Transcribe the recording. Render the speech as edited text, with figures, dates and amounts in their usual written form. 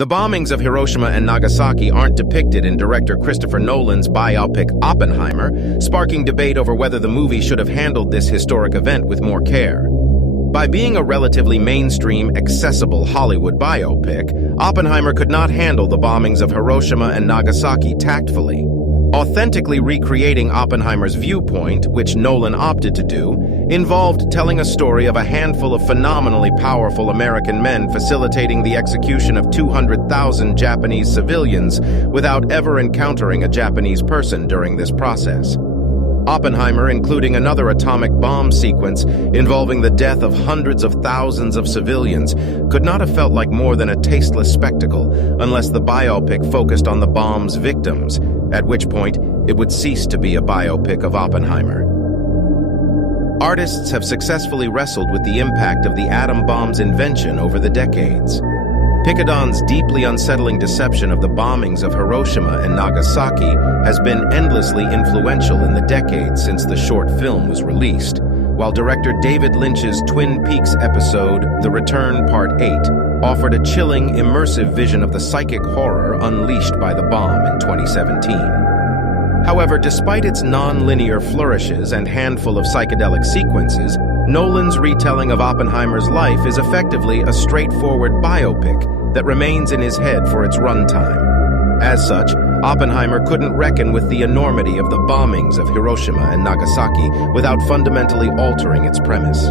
The bombings of Hiroshima and Nagasaki aren't depicted in director Christopher Nolan's biopic Oppenheimer, sparking debate over whether the movie should have handled this historic event with more care. By being a relatively mainstream, accessible Hollywood biopic, Oppenheimer could not handle the bombings of Hiroshima and Nagasaki tactfully. Authentically recreating Oppenheimer's viewpoint, which Nolan opted to do, involved telling a story of a handful of phenomenally powerful American men facilitating the execution of 200,000 Japanese civilians without ever encountering a Japanese person during this process. Oppenheimer, including another atomic bomb sequence involving the death of hundreds of thousands of civilians, could not have felt like more than a tasteless spectacle unless the biopic focused on the bomb's victims, at which point it would cease to be a biopic of Oppenheimer. Artists have successfully wrestled with the impact of the atom bomb's invention over the decades. Picadon's deeply unsettling deception of the bombings of Hiroshima and Nagasaki has been endlessly influential in the decades since the short film was released, while director David Lynch's Twin Peaks episode The Return Part 8 offered a chilling, immersive vision of the psychic horror unleashed by the bomb in 2017. However, despite its non-linear flourishes and handful of psychedelic sequences, Nolan's retelling of Oppenheimer's life is effectively a straightforward biopic that remains in his head for its runtime. As such, Oppenheimer couldn't reckon with the enormity of the bombings of Hiroshima and Nagasaki without fundamentally altering its premise.